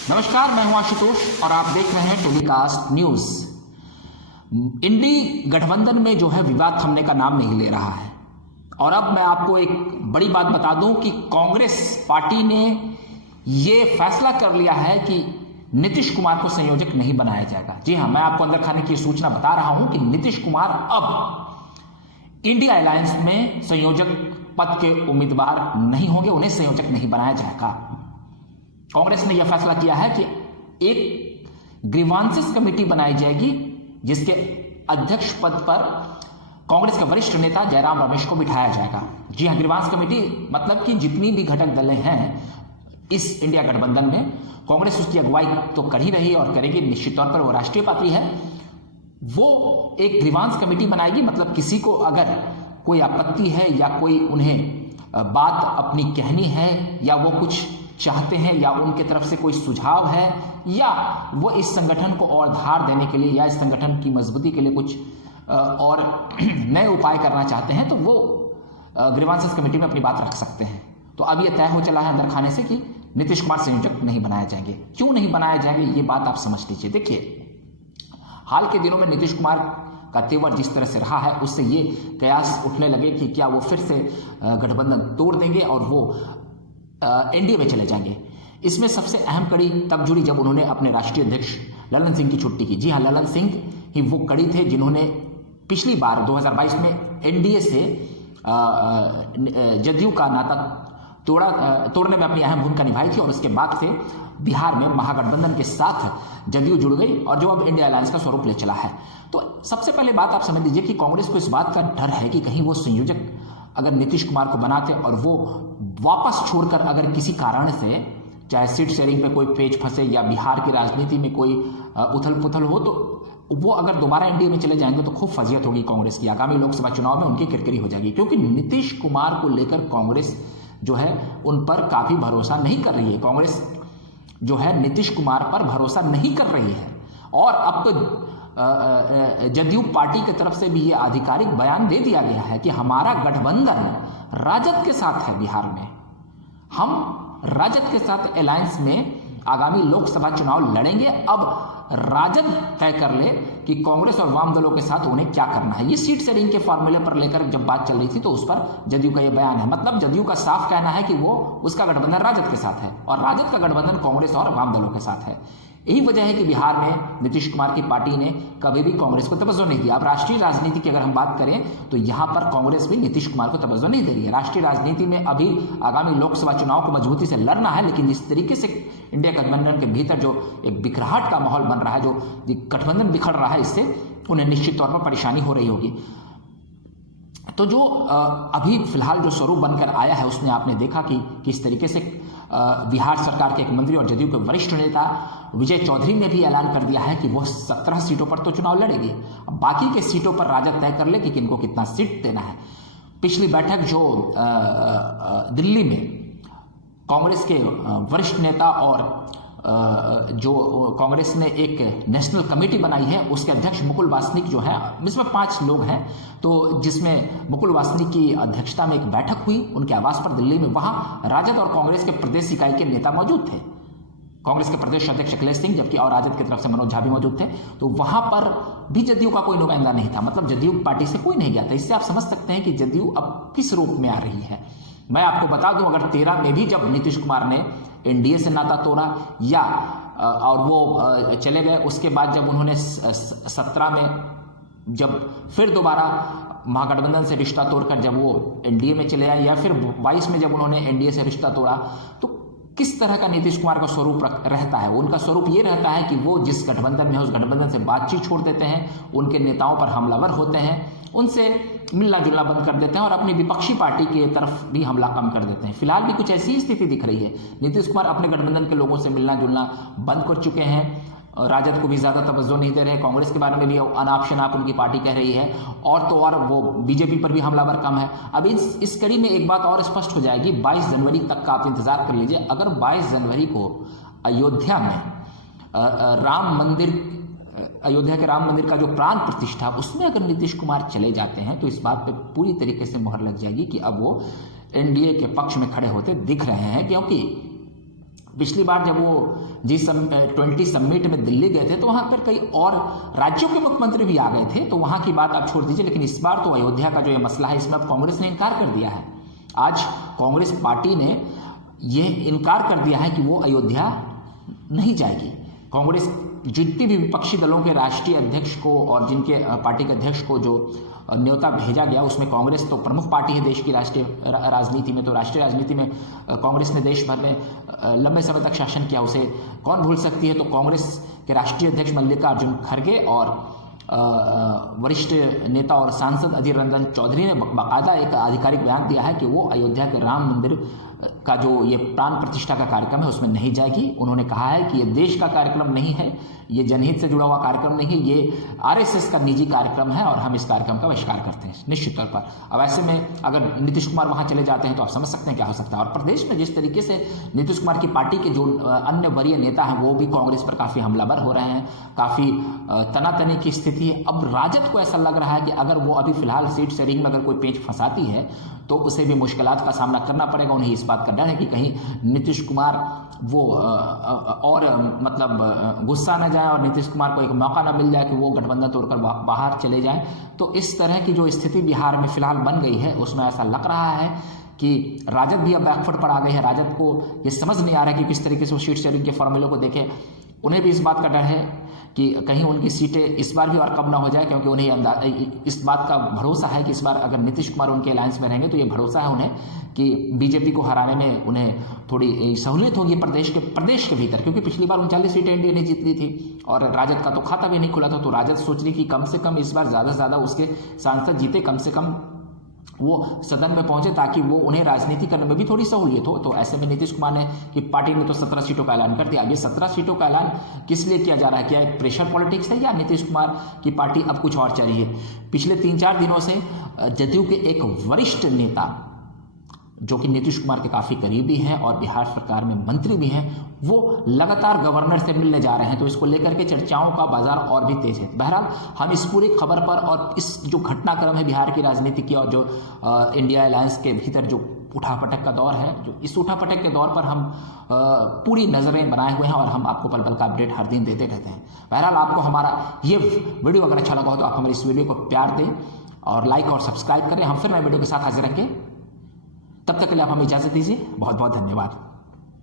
नमस्कार, मैं हूं आशुतोष और आप देख रहे हैं टेलीकास्ट न्यूज। इंडी गठबंधन में जो है विवाद थमने का नाम नहीं ले रहा है। और अब मैं आपको एक बड़ी बात बता दूं कि कांग्रेस पार्टी ने यह फैसला कर लिया है कि नीतीश कुमार को संयोजक नहीं बनाया जाएगा। जी हां, मैं आपको अंदर खाने की सूचना बता रहा हूं कि नीतीश कुमार अब इंडिया अलायंस में संयोजक पद के उम्मीदवार नहीं होंगे, उन्हें संयोजक नहीं बनाया जाएगा। कांग्रेस ने यह फैसला किया है कि एक ग्रीवांसेस कमेटी बनाई जाएगी जिसके अध्यक्ष पद पर कांग्रेस के वरिष्ठ नेता जयराम रमेश को बिठाया जाएगा। जी हां, ग्रीवांस कमेटी मतलब कि जितनी भी घटक दलें हैं इस इंडिया गठबंधन में, कांग्रेस उसकी अगुवाई तो कर ही रही है और करेगी। निश्चित तौर पर वो राष्ट्रीय पार्टी है, वो एक ग्रीवांस कमेटी बनाएगी। मतलब किसी को अगर कोई आपत्ति है या कोई उन्हें बात अपनी कहनी है या वो कुछ चाहते हैं या उनके तरफ से कोई सुझाव है या वो इस संगठन को और धार देने के लिए या इस संगठन की मजबूती के लिए कुछ और नए उपाय करना चाहते हैं, तो वो ग्रीवांसेस कमेटी में अपनी बात रख सकते हैं। तो अब यह तय हो चला है अंदर खाने से कि नीतीश कुमार संयोजक नहीं बनाए जाएंगे। क्यों नहीं बनाए जाएंगे ये बात आप समझ लीजिए। देखिए, हाल के दिनों में नीतीश कुमार का तेवर जिस तरह से रहा है उससे ये कयास उठने लगे कि क्या वो फिर से गठबंधन तोड़ देंगे और वो एनडीए में चले जाएंगे। इसमें सबसे अहम कड़ी तब जुड़ी जब उन्होंने अपने राष्ट्रीय अध्यक्ष ललन सिंह की छुट्टी की। जी हां, ललन सिंह ही वो कड़ी थे जिन्होंने पिछली बार 2022 में एनडीए से जदयू का नाता तोड़ने में अपनी अहम भूमिका निभाई थी और उसके बाद से बिहार में महागठबंधन के साथ जदयू जुड़ गई और जो अब इंडिया अलायंस का स्वरूप ले चला है। तो सबसे पहले बात आप समझ लीजिए कि कांग्रेस को इस बात का डर है कि कहीं वो संयोजक अगर नीतीश कुमार को बनाते और वो वापस छोड़कर अगर किसी कारण से चाहे सीट शेयरिंग पे कोई पेच फंसे या बिहार की राजनीति में कोई उथल पुथल हो, तो वो अगर दोबारा एनडीए में चले जाएंगे तो खूब फजीयत होगी कांग्रेस की। आगामी लोकसभा चुनाव में उनकी किरकिरी हो जाएगी, क्योंकि नीतीश कुमार को लेकर कांग्रेस जो है उन पर काफी भरोसा नहीं कर रही है। कांग्रेस जो है नीतीश कुमार पर भरोसा नहीं कर रही है और अब तो जदयू पार्टी की तरफ से भी यह आधिकारिक बयान दे दिया गया है कि हमारा गठबंधन राजद के साथ है। बिहार में हम राजद के साथ अलायंस में आगामी लोकसभा चुनाव लड़ेंगे। अब राजद तय कर ले कि कांग्रेस और वाम दलों के साथ उन्हें क्या करना है। ये सीट शेयरिंग के फॉर्मूले पर लेकर जब बात चल रही थी तो उस पर जदयू का यह बयान है। मतलब जदयू का साफ कहना है कि वो उसका गठबंधन राजद के साथ है और राजद का गठबंधन कांग्रेस और वाम दलों के साथ है। यही वजह है कि बिहार में नीतीश कुमार की पार्टी ने कभी भी कांग्रेस को तवज्जो नहीं दिया। अब राष्ट्रीय राजनीति की अगर हम बात करें तो यहां पर कांग्रेस भी नीतीश कुमार को तवज्जो नहीं दे रही है। राष्ट्रीय राजनीति में अभी आगामी लोकसभा चुनाव को मजबूती से लड़ना है, लेकिन जिस तरीके से इंडिया गठबंधन के भीतर जो एक बिखराहट का माहौल बन रहा है, जो गठबंधन बिखर रहा है, इससे उन्हें निश्चित तौर पर परेशानी हो रही होगी। तो जो अभी फिलहाल जो स्वरूप बनकर आया है उसमें आपने देखा कि किस तरीके से बिहार सरकार के एक मंत्री और जदयू के वरिष्ठ नेता विजय चौधरी ने भी ऐलान कर दिया है कि वो 17 सीटों पर तो चुनाव लड़ेंगे। अब बाकी के सीटों पर राजद तय कर ले कि किनको कितना सीट देना है। पिछली बैठक जो दिल्ली में कांग्रेस के वरिष्ठ नेता और जो कांग्रेस ने एक नेशनल कमेटी बनाई है उसके अध्यक्ष मुकुल वासनिक जो है, इसमें 5 लोग हैं, तो जिसमें मुकुल वासनिक की अध्यक्षता में एक बैठक हुई उनके आवास पर दिल्ली में। वहां राजद और कांग्रेस के प्रदेश इकाई के नेता मौजूद थे, कांग्रेस के प्रदेश अध्यक्ष अखिलेश सिंह, जबकि और राजद की तरफ से मनोज झा भी मौजूद थे। तो वहां पर भी जदयू का कोई नुमाइंदा नहीं था, मतलब जदयू पार्टी से कोई नहीं गया था। इससे आप समझ सकते हैं कि जदयू अब किस रूप में आ रही है। मैं आपको बता दूं, अगर 13 में भी जब नीतीश कुमार ने एनडीए से नाता तोड़ा या और वो चले गए, उसके बाद जब उन्होंने 17 में जब फिर दोबारा महागठबंधन से रिश्ता तोड़कर जब वो एनडीए में चले आए या फिर 22 में जब उन्होंने एनडीए से रिश्ता तोड़ा, तो किस तरह का नीतीश कुमार का स्वरूप रहता है। उनका स्वरूप ये रहता है कि वो जिस गठबंधन में है उस गठबंधन से बातचीत छोड़ देते हैं, उनके नेताओं पर हमलावर होते हैं, उनसे मिलना जुलना बंद कर देते हैं और अपनी विपक्षी पार्टी की तरफ भी हमला कम कर देते हैं। फिलहाल भी कुछ ऐसी स्थिति दिख रही है। नीतीश कुमार अपने गठबंधन के लोगों से मिलना जुलना बंद कर चुके हैं, राजद को भी ज्यादा तवज्जो नहीं दे रहे, कांग्रेस के बारे में भी अनाप शनाप उनकी पार्टी कह रही है और तो और वो बीजेपी पर भी हमलावर कम है। अब इस कड़ी में एक बात और स्पष्ट हो जाएगी, 22 जनवरी तक का आप इंतजार कर लीजिए। अगर 22 जनवरी को अयोध्या में अयोध्या के राम मंदिर का जो प्राण प्रतिष्ठा, उसमें अगर नीतीश कुमार चले जाते हैं तो इस बात पे पूरी तरीके से मुहर लग जाएगी कि अब वो एनडीए के पक्ष में खड़े होते दिख रहे हैं, क्योंकि पिछली बार जब वो G20 समिट में दिल्ली गए थे तो वहां पर कई और राज्यों के मुख्यमंत्री भी आ गए थे, तो वहां की बात आप छोड़ दीजिए। लेकिन इस बार तो अयोध्या का जो ये मसला है इसमें अब कांग्रेस ने इनकार कर दिया है। आज कांग्रेस पार्टी ने यह इनकार कर दिया है कि वो अयोध्या नहीं जाएगी। कांग्रेस जितनी भी विपक्षी दलों के राष्ट्रीय अध्यक्ष को और जिनके पार्टी के अध्यक्ष को जो न्योता भेजा गया उसमें कांग्रेस तो प्रमुख पार्टी है देश की राष्ट्रीय राजनीति में, तो राष्ट्रीय राजनीति में कांग्रेस ने देश भर में लंबे समय तक शासन किया, उसे कौन भूल सकती है। तो कांग्रेस के राष्ट्रीय अध्यक्ष मल्लिकार्जुन खड़गे और वरिष्ठ नेता और सांसद अधीर रंजन चौधरी ने बाकायदा एक आधिकारिक बयान दिया है कि वो अयोध्या के राम मंदिर का जो ये प्राण प्रतिष्ठा का कार्यक्रम है उसमें नहीं जाएगी। उन्होंने कहा है कि ये देश का कार्यक्रम नहीं है, ये जनहित से जुड़ा हुआ कार्यक्रम नहीं है, ये आरएसएस का निजी कार्यक्रम है और हम इस कार्यक्रम का बहिष्कार करते हैं निश्चित तौर पर। अब ऐसे में अगर नीतीश कुमार वहां चले जाते हैं तो आप समझ सकते हैं क्या हो सकता है। और प्रदेश में जिस तरीके से नीतीश कुमार की पार्टी के जो अन्य वरीय नेता हैं वो भी कांग्रेस पर काफी हमलावर हो रहे हैं, काफी तनातनी की स्थिति है। अब राजद को ऐसा लग रहा है कि अगर वो अभी फिलहाल सीट शेयरिंग में अगर कोई पेच फंसाती है तो उसे भी मुश्किलात का सामना करना पड़ेगा। उन्हें इस बात का डर है कि कहीं नीतीश कुमार वो और मतलब गुस्सा न जाए और नीतीश कुमार को एक मौका न मिल जाए कि वो गठबंधन तोड़कर बाहर चले जाएं। तो इस तरह की जो स्थिति बिहार में फिलहाल बन गई है उसमें ऐसा लग रहा है कि राजद भी अब बैकफुट पर आ गई है। राजद को ये समझ नहीं आ रहा है कि किस तरीके से वो सीट शेयरिंग के फॉर्मूले को देखें। उन्हें भी इस बात का डर है कि कहीं उनकी सीटें इस बार भी और कम ना हो जाए, क्योंकि उन्हें इस बात का भरोसा है कि इस बार अगर नीतीश कुमार उनके अलायंस में रहेंगे तो ये भरोसा है उन्हें कि बीजेपी को हराने में उन्हें थोड़ी सहूलियत होगी प्रदेश के भीतर, क्योंकि पिछली बार 39 सीटें एनडीए ने जीत ली थी और राजद का तो खाता भी नहीं खुला था। तो राजद सोच रही कि कम से कम इस बार ज़्यादा से ज़्यादा उसके सांसद जीते, कम से कम वो सदन में पहुंचे ताकि वो उन्हें राजनीति करने में भी थोड़ी सहूलियत हो। तो ऐसे में नीतीश कुमार ने कि पार्टी ने तो 17 सीटों का ऐलान कर दिया। अब ये 17 सीटों का ऐलान किस लिए किया जा रहा है? क्या एक प्रेशर पॉलिटिक्स है या नीतीश कुमार की पार्टी अब कुछ और चाहिए? पिछले 3-4 दिनों से जदयू के एक वरिष्ठ नेता जो कि नीतीश कुमार के काफी करीबी हैं और बिहार सरकार में मंत्री भी हैं, वो लगातार गवर्नर से मिलने जा रहे हैं। तो इसको लेकर के चर्चाओं का बाजार और भी तेज है। बहरहाल हम इस पूरी खबर पर और इस जो घटनाक्रम है बिहार की राजनीति की और जो इंडिया अलायंस के भीतर जो उठापटक का दौर है, जो इस उठापटक के दौर पर हम पूरी नजरें बनाए हुए हैं और हम आपको पल पल का अपडेट हर दिन देते रहते हैं। बहरहाल आपको हमारा ये वीडियो अगर अच्छा लगा हो तो आप हमारे इस वीडियो को प्यार दें और लाइक और सब्सक्राइब करें। हम फिर नए वीडियो के साथ हाजिर रहेंगे, तब तक के लिए आप हमें इजाजत दीजिए। बहुत बहुत धन्यवाद।